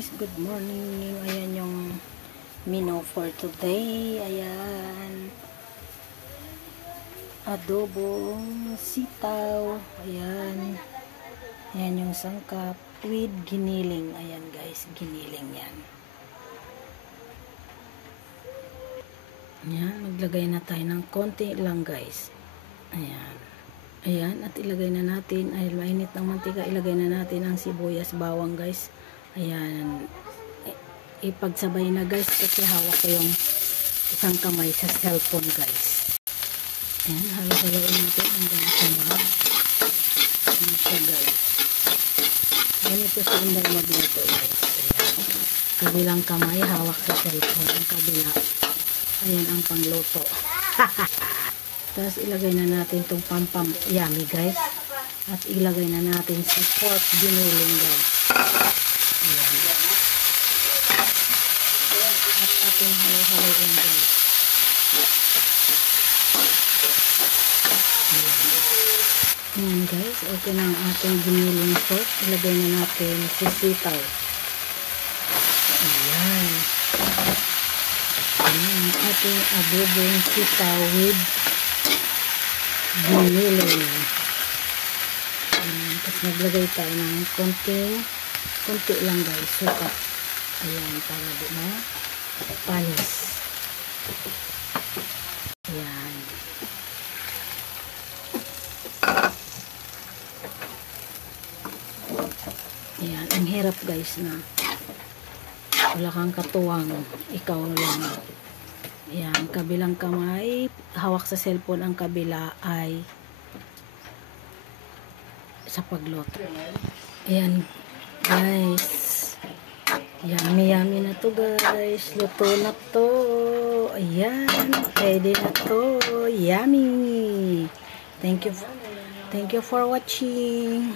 guys, good morning. Ayan yung menu for today. Ayan, adobong sitaw. Ayan, ayan yung sangkap with giniling. Ayan guys, giniling yan. Ayan, maglagay na tayo ng konti lang guys. Ayan. Ayan, at ilagay na natin, ay mainit ng mantika, ilagay na natin ang sibuyas, bawang guys. Ayan, ipagsabay na guys kasi hawak ko yung isang kamay sa cellphone guys. Ayan, halo-haloin natin hanggang sa mag-ito guys. Ganito si Inday magluto guys. Ayan, kabilang kamay hawak sa cellphone, ang kabila ayan ang pangluto. Tapos ilagay na natin itong pampam yummy guys. At ilagay na natin si pork giniling guys. Ayan. At ating halo-haloin guys. Ayan guys. Okay na ang ating giniling pork. Ilagay na natin si sitaw. Ayan. Ayan ang ating adobong sitaw with giniling. Tapos naglagay tayo ng konti lang guys, suka. Ayan, para di na panis. Ayan. Ayan, ang hirap guys na wala kang katuwang, ikaw lang. Ayan, kabilang kamay hawak sa cellphone, ang kabila ay sa pagluto. Ayan guys, yummy na to guys, luto na to. Ayan, ready na to, yummy. Thank you for watching.